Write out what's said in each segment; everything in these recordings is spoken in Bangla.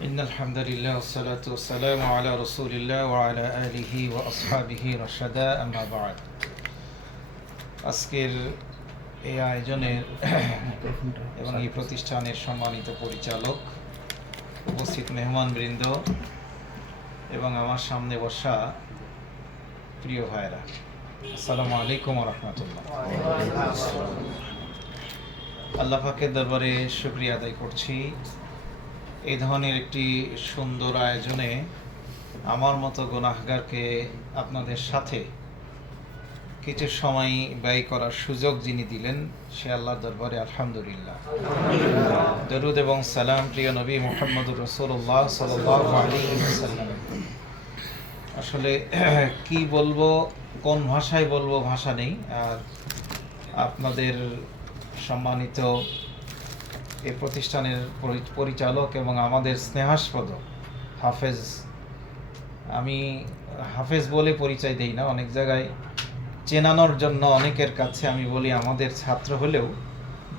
إن الحمد لله والصلاة والسلام على رسول الله وعلى آله وأصحابه رشدا أما بعد আজকের এই আয়োজনের এবং এই প্রতিষ্ঠানের সম্মানিত পরিচালক উপস্থিত মেহমান বৃন্দ এবং আমার সামনে বসা প্রিয় ভাইরা আসসালামু আলাইকুম রহমতুল্লাহ আল্লাহ পাকের দরবারে শুক্রিয়া আদায় করছি এই ধরনের একটি সুন্দর আয়োজনে আমার মতো গুনাহগারকে আপনাদের সাথে কিছু সময় ব্যয় করার সুযোগ যিনি দিলেন, সে আল্লাহর দরবারে আলহামদুলিল্লাহ। দরুদ এবং সালাম প্রিয় নবী মোহাম্মদ রসুল্লাহ সাল্লাম আসলে কি বলব, কোন ভাষায় বলব ভাষা নেই, আর আপনাদের সম্মানিত এই প্রতিষ্ঠানের পরিচালক এবং আমাদের স্নেহাস্পদ হাফেজ আমি হাফেজ বলে পরিচয় দেই না, অনেক জায়গায় চেনানোর জন্য অনেকের কাছে আমি বলি আমাদের ছাত্র হলেও,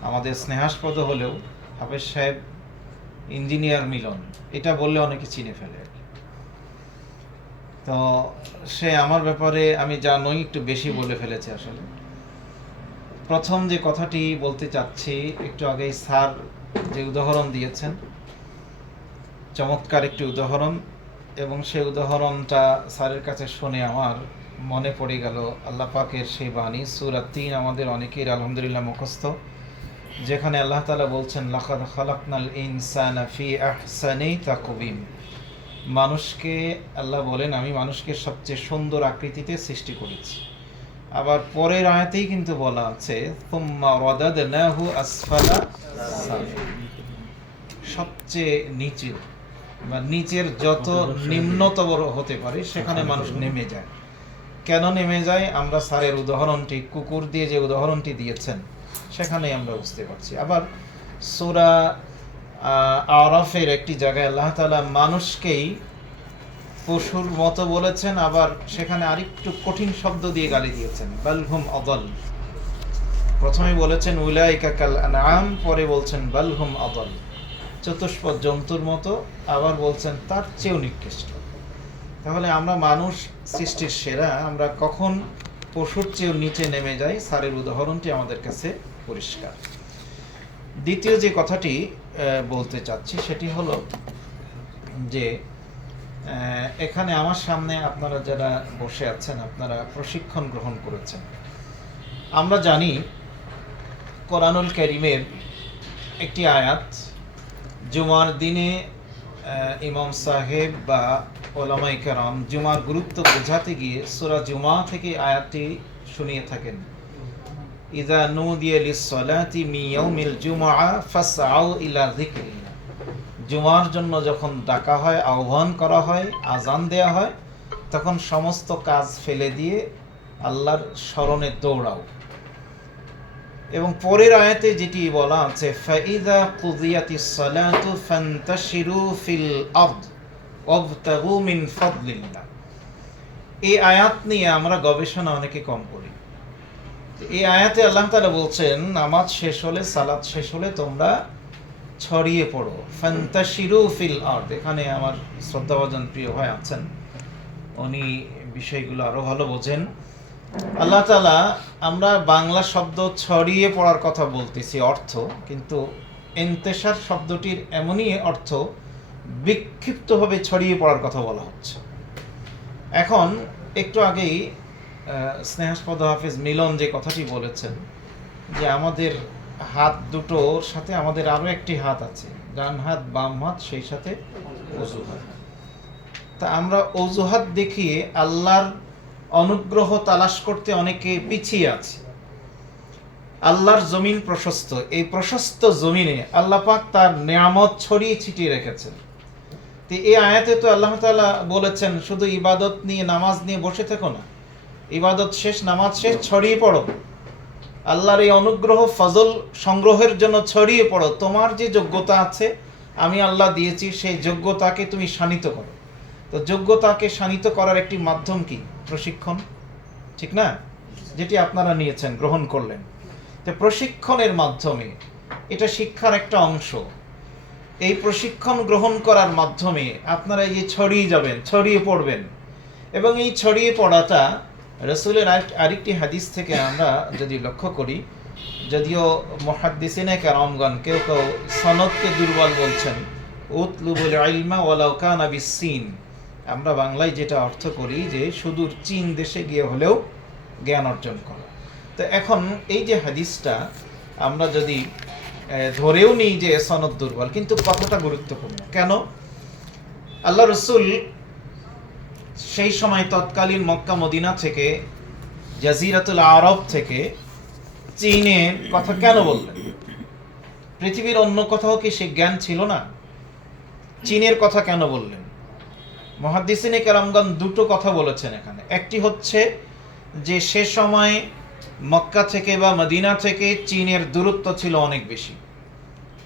আমাদের স্নেহাস্পদ হলেও হাফেজ সাহেব ইঞ্জিনিয়ার মিলন, এটা বললে অনেকে চিনে ফেলে আর কি। তো সে আমার ব্যাপারে আমি যা নই, একটু বেশি বলে ফেলেছে আসলে প্রথম যে কথাটি বলতে চাচ্ছি, একটু আগেই স্যার যে উদাহরণ দিয়েছেন, চমৎকার একটি উদাহরণ এবং সেই উদাহরণটা স্যারের কাছে শুনে আমার মনে পড়ে গেল আল্লাহ পাকের সেই বাণী। সুরা তিন আমাদের অনেকের আলহামদুলিল্লাহ মুখস্থ, যেখানে আল্লাহ তালা বলছেন মানুষকে, আল্লাহ বলেন, আমি মানুষকে সবচেয়ে সুন্দর আকৃতিতে সৃষ্টি করেছি। আবার পরের আয়াতেই কিন্তু বলা আছে সবচেয়ে নিচে, বা নিচের যত নিম্নতম হতে পারে, সেখানে মানুষ নেমে যায়। কেন নেমে যায়? আমরা স্যারের উদাহরণটি, কুকুর দিয়ে যে উদাহরণটি দিয়েছেন সেখানে আমরা বুঝতে পারছি। আবার সুরা আরফের একটি জায়গায় আল্লাহ তাআলা মানুষকেই পশুর মতো বলেছেন, আবার সেখানে আরেকটু কঠিন শব্দ দিয়ে গালি দিয়েছেন। বালহুম অদল প্রথমে বলেছেন, উলাইকা কাল আনআম, পরে বলছেন বালহুম অদল চতুষ্পদ জন্তুর মতো, আবার বলছেন, তার চেয়েও নিকৃষ্ট। তাহলে আমরা মানুষ, সৃষ্টির সেরা, আমরা কখন পশুর চেয়েও নিচে নেমে যাই স্যারের উদাহরণটি আমাদের কাছে পরিষ্কার। দ্বিতীয় যে কথাটি বলতে চাচ্ছি, সেটি হলো যে এখানে আমার সামনে আপনারা যারা বসে আছেন, আপনারা প্রশিক্ষণ গ্রহণ করেছেন। আমরা জানি কোরআনুল করিমের একটি আয়াত, জুমার দিনে ইমাম সাহেব বা ওলামাই কেরাম জুমার গুরুত্ব বোঝাতে গিয়ে সুরা জুমা থেকে আয়াতটি শুনিয়ে থাকেন। ইদা নুদিয়া লিসসালাতি মি ইয়াউমিল জুমআ ফাসআউ ইলা যিকরিল্লাহ জুমার জন্য যখন ডাকা হয়, আহ্বান করা হয়, আজান দেয়া হয়, তখন সমস্ত কাজ ফেলে দিয়ে আল্লাহর স্মরণে দৌড়াও। এবং পরের আয়াতে যেটি বলা আছে, ফাইদা কুদিয়াতিস সালাতু ফান্তাশিরু ফিল আরদ ওয়াবতাগু মিন ফাদলিল্লাহ। এই আয়াত নিয়ে আমরা গবেষণা অনেকে কম করি। এই আয়াতে আল্লাহ তাআলা বলছেন, নামাজ শেষ হলে, সালাত শেষ হলে তোমরা ছড়িয়ে পড়ো। ফান্তাশিরু ফিল আরদ। এখানে আমার শ্রদ্ধাভাজন প্রিয় ভাই আছেন। উনি বিষয়গুলো আরও ভালো বোঝেন। আল্লাহ তালা আমরা বাংলা শব্দ ছড়িয়ে পড়ার কথা বলতেছি, অর্থ। কিন্তু এন্তেসার শব্দটির এমনই অর্থ, বিক্ষিপ্তভাবে ছড়িয়ে পড়ার কথা বলা হচ্ছে। এখন একটু আগেই স্নেহাস্পদ হাফিজ মিলন যে কথাটি বলেছেন, যে আমাদের হাত দুটোর সাথে আমাদের আরও একটি হাত আছে। ডান হাত, বাম হাত, সেই সাথে অজুহাত। তা আমরা অজুহাত দেখিয়ে আল্লাহর অনুগ্রহ তালাশ করতে অনেকে পিছিয়ে আছি। আল্লাহর জমিন প্রশস্ত। এই প্রশস্ত জমিনে আল্লাহ পাক তার নিয়ামত ছড়িয়ে ছিটিয়ে রেখেছেন। তো এই আয়াতে তো আল্লাহ তালা বলেছেন, শুধু ইবাদত নিয়ে, নামাজ নিয়ে বসে থেকো না। ইবাদত শেষ, নামাজ শেষ, ছড়িয়ে পড়ো। আল্লাহর এই অনুগ্রহ, ফজল সংগ্রহের জন্য ছড়িয়ে পড়ো। তোমার যে যোগ্যতা আছে, আমি আল্লাহ দিয়েছি, সেই যোগ্যতাকে তুমি শানিত করো। তো যোগ্যতাকে শানিত করার একটি মাধ্যম কি? প্রশিক্ষণ। ঠিক না? যেটি আপনারা নিয়েছেন, গ্রহণ করলেন। তো প্রশিক্ষণের মাধ্যমে, এটা শিক্ষার একটা অংশ। এই প্রশিক্ষণ গ্রহণ করার মাধ্যমে আপনারা এই ছড়িয়ে যাবেন, ছড়িয়ে পড়বেন। এবং এই ছড়িয়ে পড়াটা রসুলের আরেক- আরেকটি হাদিস থেকে আমরা যদি লক্ষ্য করি, যদিও মহাদ্দিসিনে কারামগণ কেউ কেউ সনদকে দুর্বল বলছেন, উতলুবুল ইলমা ওয়ালাউ কানা বিসসিন। আমরা বাংলায় যেটা অর্থ করি যে সুদূর চীন দেশে গিয়ে হলেও জ্ঞান অর্জন করা। তো এখন এই যে হাদিসটা, আমরা যদি ধরেও নিই যে সনদ দুর্বল, কিন্তু কথাটা গুরুত্বপূর্ণ। কেন? আল্লাহ রসুল সেই সময় তৎকালীন মক্কা মদিনা থেকে, জাজিরাতুল আরব থেকে চীনের কথা কেন বললেন? পৃথিবীর অন্য কোথাও কি সে জ্ঞান ছিল না? চীনের কথা কেন বললেন? মহাদিসিনে কেরামগণ দুটো কথা বলেছেন এখানে। একটি হচ্ছে যে সে সময় মক্কা থেকে বা মদিনা থেকে চীনের দূরত্ব ছিল অনেক বেশি।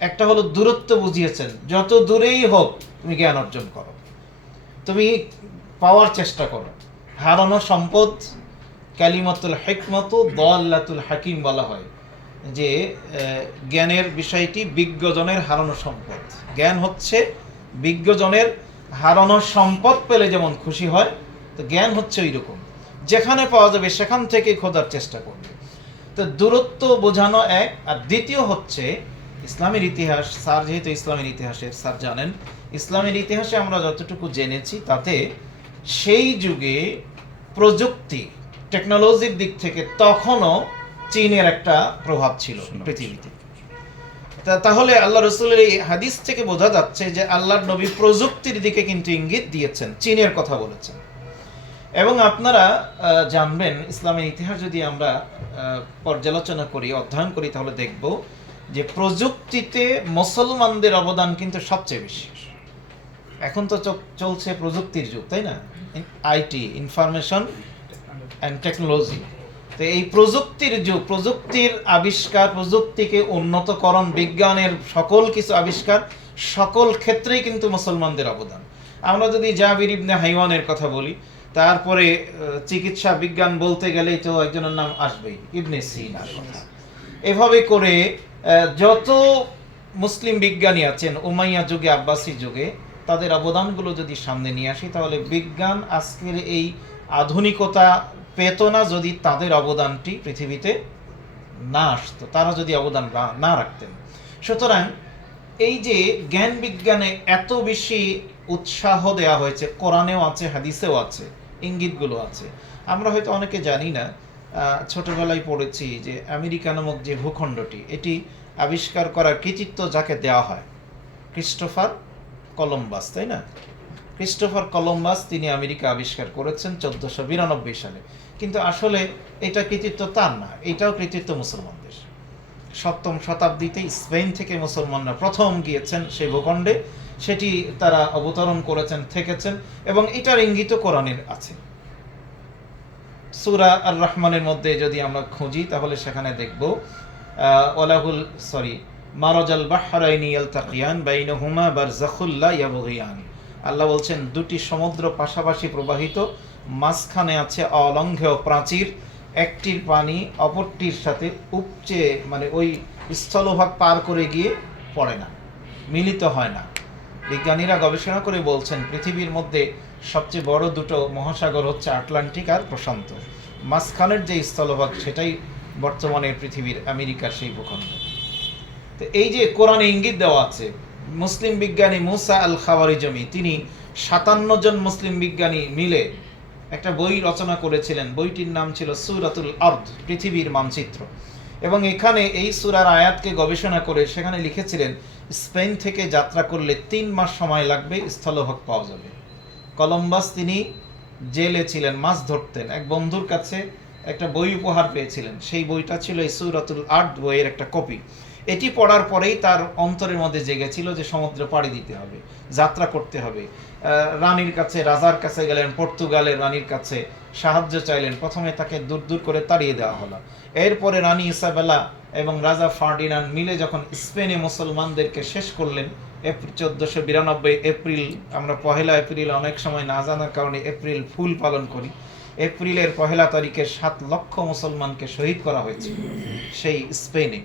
একটা হলো দূরত্ব বুঝিয়েছেন, যত দূরেই হোক তুমি জ্ঞান অর্জন করো। তুমি পাওয়ার চেষ্টা করো। হারানো সম্পদ, কালিমাতুল হেকমত দল্লাতুল হাকিম বলা হয় যে জ্ঞানের বিষয়টি বিজ্ঞজনের হারানো সম্পদ। জ্ঞান হচ্ছে বিজ্ঞজনের হারানো সম্পদ পেলে যেমন খুশি হয়, তো জ্ঞান হচ্ছে ওই রকম যেখানে পাওয়া যাবে সেখান থেকে খোঁজার চেষ্টা করবে। তো দূরত্ব বোঝানো এক, আর দ্বিতীয় হচ্ছে ইসলামের ইতিহাস। স্যার যেহেতু ইসলামের ইতিহাসের স্যার জানেন, ইসলামের ইতিহাসে আমরা যতটুকু জেনেছি তাতে সেই যুগে প্রযুক্তি টেকনোলজির দিক থেকে তখনও চীনের একটা প্রভাব ছিল পৃথিবীতে। তা- তাহলে আল্লাহ রসুলের এই হাদিস থেকে বোঝা যাচ্ছে যে আল্লাহর নবী প্রযুক্তির দিকে কিন্তু ইঙ্গিত দিয়েছেন চীনের কথা বলেছেন। এবং আপনারা জানবেন ইসলামের ইতিহাস যদি আমরা পর্যালোচনা করি অধ্যয়ন করি তাহলে দেখব যে প্রযুক্তিতে মুসলমানদের অবদান কিন্তু সবচেয়ে বেশি। এখন তো চলছে প্রযুক্তির যুগ তাই না? আইটি, ইনফরমেশন অ্যান্ড টেকনোলজি তো এই প্রযুক্তির যুগ, প্রযুক্তির আবিষ্কার, প্রযুক্তিকে উন্নতকরণ, বিজ্ঞানের সকল কিছু আবিষ্কার, সকল ক্ষেত্রেই কিন্তু মুসলমানদের অবদান। আমরা যদি জাবির ইবনে হাইওয়ানের কথা বলি, তারপরে চিকিৎসা বিজ্ঞান বলতে গেলেই তো একজনের নাম আসবেই, ইবনে সিনার কথা। এভাবে করে যত মুসলিম বিজ্ঞানী আছেন, উমাইয়া যুগে, আব্বাসী যুগে তাদের অবদানগুলো যদি সামনে নিয়ে আসি, তাহলে বিজ্ঞান আজকের এই আধুনিকতা পেত না যদি তাদের অবদানটি পৃথিবীতে না আসতো, তারা যদি অবদান না- রাখতেন। সুতরাং এই যে জ্ঞান বিজ্ঞানে এত বেশি উৎসাহ দেওয়া হয়েছে, কোরআনেও আছে, হাদিসেও আছে, ইঙ্গিতগুলো আছে। আমরা হয়তো অনেকে জানি না ছোটবেলায় পড়েছি যে আমেরিকা নামক যে ভূখণ্ডটি, এটি আবিষ্কার করার কৃতিত্ব যাকে দেওয়া হয়, ক্রিস্টোফার কলম্বাস, তাই না? ক্রিস্টোফার কলম্বাস তিনি আমেরিকা আবিষ্কার করেছেন চোদ্দশো বিরানব্বই সালে। কিন্তু আসলে এটা কৃতিত্ব তার না, এটাও কৃতিত্ব মুসলমানদের। সপ্তম শতাব্দীতে স্পেন থেকে মুসলমানরা প্রথম গিয়েছেন সেই ভূখণ্ডে। সেটি তারা অবতরণ করেছেন, থেকেছেন এবং এটার ইঙ্গিত কোরআনের আছে। সূরা আর রহমানের মধ্যে যদি আমরা খুঁজি, তাহলে সেখানে দেখব ওলাহুল সরি মারজাল বাহরাইনি ইয়ালতাকিয়ান বাইনহুমা বারযাখুল লা ইয়াবগিয়ান। আল্লাহ বলছেন, দুটি সমুদ্র পাশাপাশি প্রবাহিত, মাঝখানে আছে অলঙ্ঘেয় প্রাচীর একটির পানি অপরটির সাথে উপচে মানে ওই স্থলভাগ পার করে গিয়ে পড়ে না, মিলিত হয় না। বিজ্ঞানীরা গবেষণা করে বলছেন, পৃথিবীর মধ্যে সবচেয়ে বড় দুটো মহাসাগর হচ্ছে আটলান্টিক আর প্রশান্ত। মাঝখানের যে স্থলভাগ, সেটাই বর্তমানে পৃথিবীর আমেরিকার সেই ভূখণ্ড। তো এই যে কোরআনে ইঙ্গিত দেওয়া আছে, মুসলিম বিজ্ঞানী মুসা আল খাওয়ারিজমি তিনি সাতান্ন জন মুসলিম বিজ্ঞানী মিলে একটা বই রচনা করেছিলেন। বইটির নাম ছিল সুরাতুল আর্দ, পৃথিবীর মানচিত্র। এবং এখানে এই সুরার আয়াতকে গবেষণা করে সেখানে লিখেছিলেন, স্পেন থেকে যাত্রা করলে তিন মাস সময় লাগবে স্থলভাগ পাওয়া যাবে। কলম্বাস তিনি জেলে ছিলেন, মাছ ধরতেন। এক বন্ধুর কাছে একটা বই উপহার পেয়েছিলেন। সেই বইটা ছিল এই সুরাতুল আর্ট বইয়ের একটা কপি। এটি পড়ার পরেই তার অন্তরের মধ্যে জেগেছিল যে সমুদ্র পাড়ি দিতে হবে, যাত্রা করতে হবে। রানীর কাছে, রাজার কাছে গেলেন, পর্তুগালের রানীর কাছে সাহায্য চাইলেন। প্রথমে তাকে দূর দূর করে তাড়িয়ে দেওয়া হলো। এরপরে রানী ইসাবেলা এবং রাজা ফার্ডিনান্ড মিলে যখন স্পেনে মুসলমানদেরকে শেষ করলেন, এপ্রিল চোদ্দশো বিরানব্বই এপ্রিল, আমরা পহেলা এপ্রিল অনেক সময় না জানার কারণে এপ্রিল ফুল পালন করি। এপ্রিলের পহেলা তারিখে সাত লক্ষ মুসলমানকে শহীদ করা হয়েছিল সেই স্পেনে।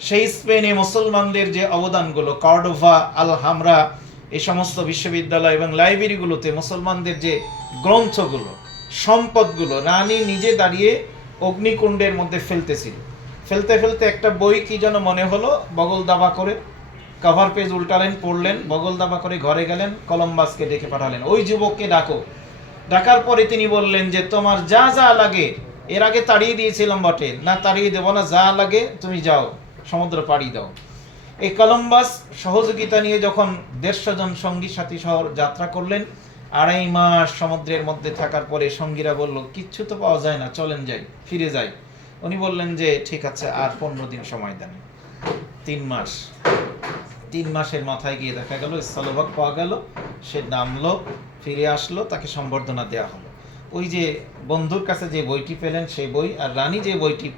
সেই স্পেনে মুসলমানদের যে অবদানগুলো, কর্ডোভা আল হামরা এই সমস্ত বিশ্ববিদ্যালয় এবং লাইব্রেরিগুলোতে মুসলমানদের যে গ্রন্থগুলো, সম্পদগুলো, রানী নিজে দাঁড়িয়ে অগ্নিকুণ্ডের মধ্যে ফেলতেছিল। ফেলতে ফেলতে একটা বই কি যেন মনে হলো, বগল দাবা করে কভার পেজ উল্টালেন, পড়লেন, বগল দাবা করে ঘরে গেলেন, কলম্বাসকে ডেকে পাঠালেন। ওই যুবককে ডাকো। ডাকার পরে তিনি বললেন যে, তোমার যা যা লাগে, এর আগে তাড়িয়ে দিয়েছিলাম বটে। না, তাড়িয়ে দেবো না, যা লাগে তুমি যাও। সমুদ্র পাড়ি দাও। এই কলম্বাস সহযোগিতা নিয়ে যখন দেড়শো জন সঙ্গী সাথী শহর যাত্রা করলেন, আড়াই মাস সমুদ্রের মধ্যে থাকার পরে সঙ্গীরা বলল, কিচ্ছু তো পাওয়া যায় না, চলেন যাই, ফিরে যাই। উনি বললেন যে, ঠিক আছে, আর পনেরো দিন সময় দেন। তিন মাস। তিন মাসের মাথায় গিয়ে দেখা গেল, স্থলভাগ পাওয়া গেল, সে নামলো, ফিরে আসলো, তাকে সম্বর্ধনা দেওয়া হলো। ওই যে বন্ধুর কাছে যে বইটি পেলেন, সেই বই, আর রানী যে বইটি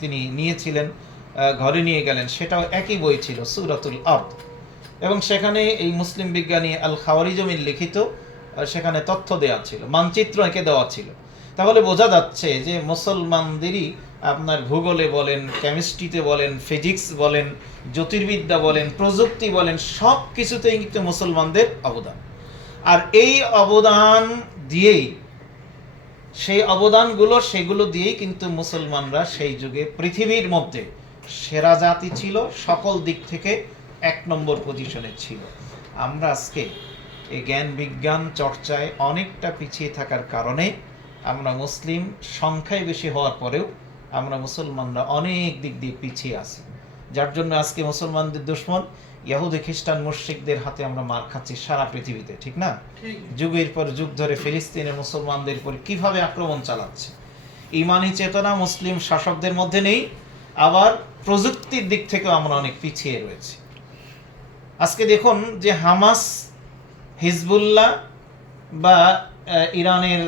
তিনি নিয়েছিলেন ঘরে নিয়ে গেলেন, সেটাও একই বই ছিল, সুরাতুল আর্দ। এবং সেখানে এই মুসলিম বিজ্ঞানী আল খাওয়ারিজমির লিখিত সেখানে তথ্য দেওয়া ছিল, মানচিত্র এঁকে দেওয়া ছিল। তাহলে বোঝা যাচ্ছে যে মুসলমানদেরই আপনার ভূগোলে বলেন কেমিস্ট্রিতে বলেন ফিজিক্স বলেন, জ্যোতির্বিদ্যা বলেন, প্রযুক্তি বলেন সব কিছুতেই কিন্তু মুসলমানদের অবদান। আর এই অবদান দিয়েই, সেই অবদানগুলো, সেগুলো দিয়েই কিন্তু মুসলমানরা সেই যুগে পৃথিবীর মধ্যে সেরা জাতি ছিল সকল দিক থেকে এক নম্বর পজিশনে ছিল। আমরা আজকে এই জ্ঞান বিজ্ঞান চর্চায় অনেকটা পিছিয়ে থাকার কারণে আমরা মুসলিম সংখ্যায় বেশি হওয়ার পরেও আমরা মুসলমানরা অনেক দিক দিয়ে পিছিয়ে আছি। যার জন্য আজকে মুসলমানদের দুশ্মন ইয়াহুদি খ্রিস্টান মুশ্রিকদের হাতে আমরা মার খাচ্ছি সারা পৃথিবীতে ঠিক না? যুগের পর যুগ ধরে ফিলিস্তিনের মুসলমানদের উপর কীভাবে আক্রমণ চালাচ্ছে? ইমানি চেতনা মুসলিম শাসকদের মধ্যে নেই আবার প্রযুক্তির দিক থেকেও আমরা অনেক পিছিয়ে রয়েছি। আজকে দেখুন যে হামাস, হিজবুল্লাহ বা ইরানের,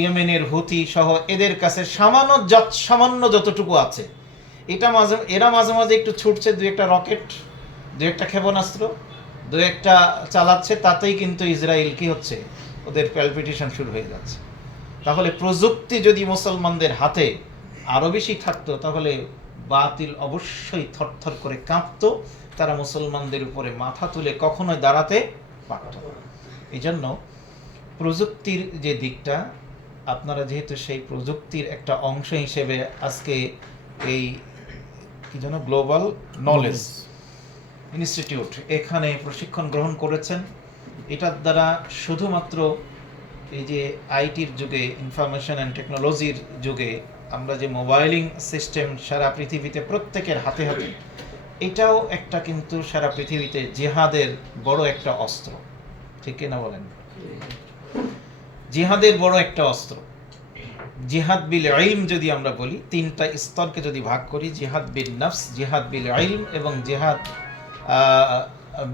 ইয়েমেনের, হুতি সহ এদের কাছে সামান্য যত, সামান্য যতটুকু আছে, এটা মাঝে, এরা মাঝে মাঝে একটু ছুটছে দু একটা রকেট দু একটা ক্ষেপণাস্ত্র দু একটা চালাচ্ছে, তাতেই কিন্তু ইসরায়েল কি হচ্ছে, ওদের প্যালপিটেশন শুরু হয়ে যাচ্ছে। তাহলে প্রযুক্তি যদি মুসলমানদের হাতে আরও বেশি থাকতো, তাহলে বাতিল অবশ্যই থরথর করে কাঁপতো। তারা মুসলমানদের উপরে মাথা তুলে কখনোই দাঁড়াতে পারত এই জন্য প্রযুক্তির যে দিকটা, আপনারা যেহেতু সেই প্রযুক্তির একটা অংশ হিসেবে আজকে এই কি যেন গ্লোবাল নলেজ ইনস্টিটিউট এখানে প্রশিক্ষণ গ্রহণ করেছেন। এটার দ্বারা শুধুমাত্র এই যে আইটির যুগে, ইনফরমেশন অ্যান্ড টেকনোলজির যুগে আমরা যে মোবাইলিং সিস্টেম সারা পৃথিবীতে প্রত্যেকের হাতে হাতে, এটাও একটা কিন্তু সারা পৃথিবীতে জিহাদের বড় একটা অস্ত্র। ঠিক না বলেন? জিহাদের বড় একটা অস্ত্র। জিহাদ বিল ইলম যদি আমরা বলি, তিনটা স্তরকে যদি ভাগ করি, জিহাদ বিল নফস, জিহাদ বিল ইলম এবং জিহাদ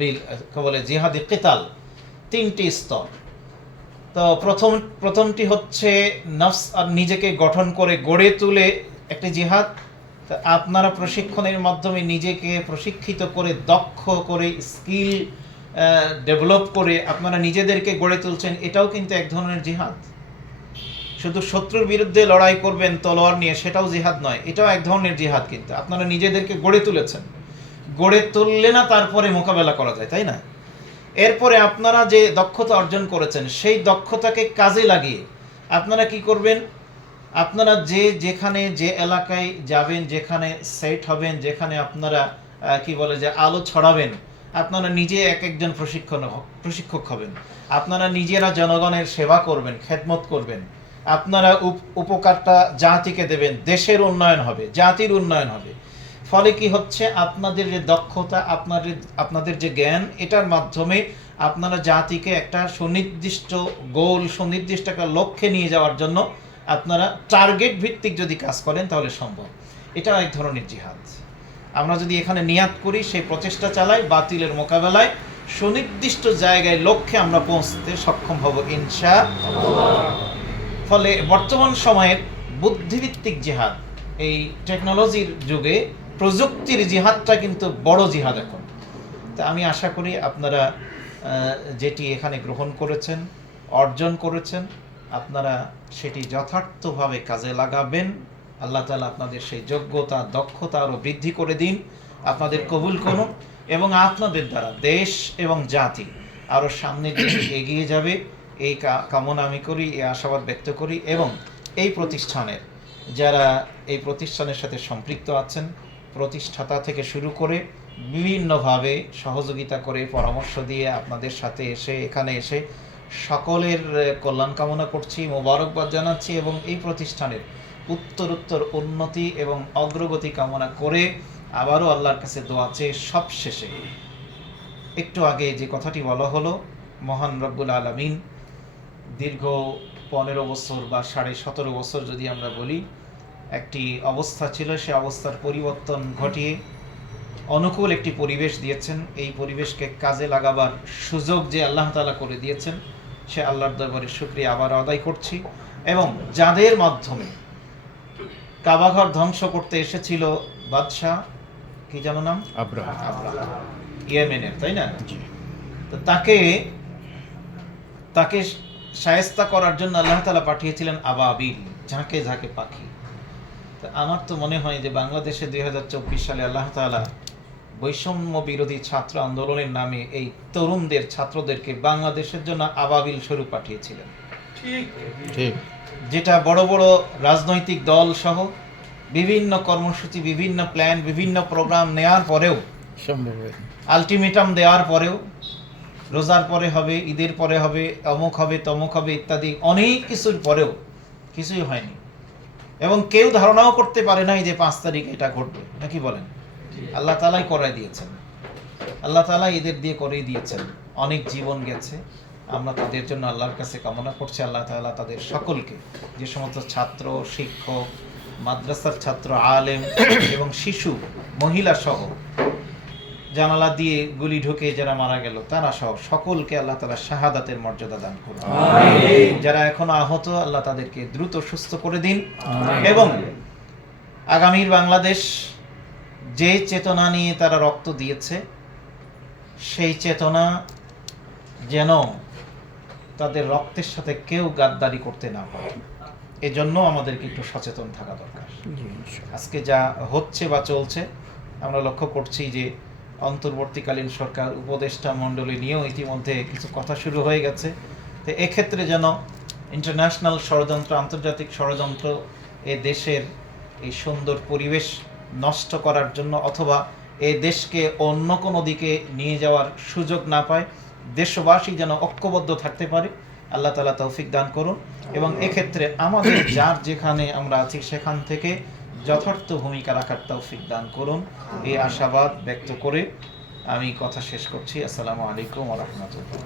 বিল বলে? জিহাদি কেতাল, তিনটি স্তর। তো প্রথম, প্রথমটি হচ্ছে নফস আর নিজেকে গঠন করে গড়ে তুলে একটি জিহাদ। আপনারা প্রশিক্ষণের মাধ্যমে নিজেকে প্রশিক্ষিত করে, দক্ষ করে, স্কিল ডেভেলপ করে আপনারা নিজেদেরকে গড়ে তুলছেন, এটাও কিন্তু এক ধরনের জিহাদ। শুধু শত্রুর বিরুদ্ধে লড়াই করবেন, তলোয়ার নিয়ে সেটাও জিহাদ নয়, এটাও এক ধরনের জিহাদ কিন্তু। আপনারা নিজেদেরকে গড়ে তুলেছেন। গড়ে তুললে না তারপরে মোকাবেলা করা যায়, তাই না? এরপরে আপনারা যে দক্ষতা অর্জন করেছেন, সেই দক্ষতাকে কাজে লাগিয়ে আপনারা কি করবেন? আপনারা যে যেখানে, যে এলাকায় যাবেন, যেখানে সেট হবেন, যেখানে আপনারা কি বলে যে আলো ছড়াবেন, আপনারা নিজে এক একজন প্রশিক্ষণ, প্রশিক্ষক হবেন। আপনারা নিজেরা জনগণের সেবা করবেন, খেদমত করবেন। আপনারা উপ- উপকারটা জাতিকে দেবেন, দেশের উন্নয়ন হবে, জাতির উন্নয়ন হবে। ফলে কি হচ্ছে? আপনাদের যে দক্ষতা আপনাদের আপনাদের যে জ্ঞান, এটার মাধ্যমে আপনারা জাতিকে একটা সুনির্দিষ্ট গোল সুনির্দিষ্ট একটা লক্ষ্যে নিয়ে যাওয়ার জন্য আপনারা টার্গেট ভিত্তিক যদি কাজ করেন, তাহলে সম্ভব। এটা এক ধরনের জিহাদ। আমরা যদি এখানে নিয়াত করি, সেই প্রচেষ্টা চালাই, বাতিলের মোকাবেলায় সুনির্দিষ্ট জায়গায় লক্ষ্যে আমরা পৌঁছতে সক্ষম হব, ইনশা ফলে বর্তমান সময়ের বুদ্ধিভিত্তিক জিহাদ, এই টেকনোলজির যুগে প্রযুক্তির জিহাদটা কিন্তু বড় জিহাদ এখন। তা আমি আশা করি আপনারা যেটি এখানে গ্রহণ করেছেন, অর্জন করেছেন, আপনারা সেটি যথার্থভাবে কাজে লাগাবেন। আল্লাহ তালা আপনাদের সেই যোগ্যতা, দক্ষতা আরও বৃদ্ধি করে দিন, আপনাদের কবুল করুন এবং আপনাদের দ্বারা দেশ এবং জাতি আরও সামনের দিকে এগিয়ে যাবে। এই কামনা আমি করি, এই আশাবাদ ব্যক্ত করি এবং এই প্রতিষ্ঠানের, যারা এই প্রতিষ্ঠানের সাথে সম্পৃক্ত আছেন প্রতিষ্ঠাতা থেকে শুরু করে বিভিন্নভাবে সহযোগিতা করে পরামর্শ দিয়ে আপনাদের সাথে এসে, এখানে এসে সকলের কল্যাণ কামনা করছি, মোবারকবাদ জানাচ্ছি এবং এই প্রতিষ্ঠানের উত্তরোত্তর উন্নতি এবং অগ্রগতি কামনা করে আবারও আল্লাহর কাছে দোয়া চেয়ে সব শেষে একটু আগে যে কথাটি বলা হলো, মহান রব্বুল আলমিন দীর্ঘ পনেরো বছর বা সাড়ে সতেরো বছর যদি আমরা বলি একটি অবস্থা ছিল সে অবস্থার পরিবর্তন ঘটিয়ে অনুকূল একটি পরিবেশ দিয়েছেন। এই পরিবেশকে কাজে লাগাবার সুযোগ যে আল্লাহ তাআলা করে দিয়েছেন সে আল্লাহর দরবারে শুক্রিয়া আবার আদায় করছি এবং যাদের মাধ্যমে কাবাঘর ধ্বংস করতে এসেছিল বাদশাহ কি জানো নাম? ইয়েমেনের তাই না? তো তাকে তাকে সায়স্তা করার জন্য আল্লাহ তাআলা পাঠিয়েছিলেন আবাবিল ঝাঁকে ঝাঁকে পাখি। তো আমার তো মনে হয় যে বাংলাদেশে দুই হাজার চব্বিশ সালে আল্লাহ তাআলা বৈষম্য বিরোধী ছাত্র আন্দোলনের নামে এই তরুণদের ছাত্রদেরকে বাংলাদেশের জন্য আবাবিল স্বরূপ পাঠিয়েছিলেন। ঠিক। যেটা বড় বড় রাজনৈতিক দল সহ বিভিন্ন কর্মসূচি বিভিন্ন প্ল্যান বিভিন্ন প্রোগ্রাম নেয়ার পরেও সম্ভব আলটিমেটাম দেওয়ার পরেও রোজার পরে হবে ঈদের পরে হবে অমুক হবে তমুক হবে ইত্যাদি অনেক কিছুর পরেও কিছুই হয়নি। এবং কেউ ধারণাও করতে পারে নাই যে পাঁচ তারিখ এটা ঘটবে। নাকি বলেন? আল্লাহ তালাই করাই দিয়েছেন। আল্লাহ তালা এদের দিয়ে করেই দিয়েছেন। অনেক জীবন গেছে আমরা তাদের জন্য আল্লাহর কাছে কামনা করছি। আল্লাহ তালা তাদের সকলকে যে সমস্ত ছাত্র শিক্ষক মাদ্রাসার ছাত্র আলেম এবং শিশু মহিলা সহ জানালা দিয়ে গুলি ঢুকে যারা মারা গেল তারা সহ সকলকে আল্লাহ তালা শাহাদাতের মর্যাদা দান করুন। যারা এখনও আহত আল্লাহ তাদেরকে দ্রুত সুস্থ করে দিন। এবং আগামীর বাংলাদেশ যে চেতনা নিয়ে তারা রক্ত দিয়েছে সেই চেতনা যেন তাদের রক্তের সাথে কেউ গাদ্দারি করতে না পারে। এজন্য আমাদেরকে একটু সচেতন থাকা দরকার। আজকে যা হচ্ছে বা চলছে আমরা লক্ষ্য করছি যে অন্তর্বর্তীকালীন সরকার, উপদেষ্টা মণ্ডলী নিয়েও ইতিমধ্যে কিছু কথা শুরু হয়ে গেছে। তো এক্ষেত্রে যেন ইন্টারন্যাশনাল ষড়যন্ত্র, আন্তর্জাতিক ষড়যন্ত্র এ দেশের এই সুন্দর পরিবেশ নষ্ট করার জন্য অথবা এ দেশকে অন্য কোনো দিকে নিয়ে যাওয়ার সুযোগ না পায়, দেশবাসী যেন ঐক্যবদ্ধ থাকতে পারে, আল্লাহ তালা তৌফিক দান করুন। এবং এক্ষেত্রে আমাদের যার যেখানে আমরা আছি, সেখান থেকে যথার্থ ভূমিকা রাখার তৌফিক দান করুন। এই আশাবাদ ব্যক্ত করে আমি কথা শেষ করছি। আসসালামু আলাইকুম রহমতুল্লাহ।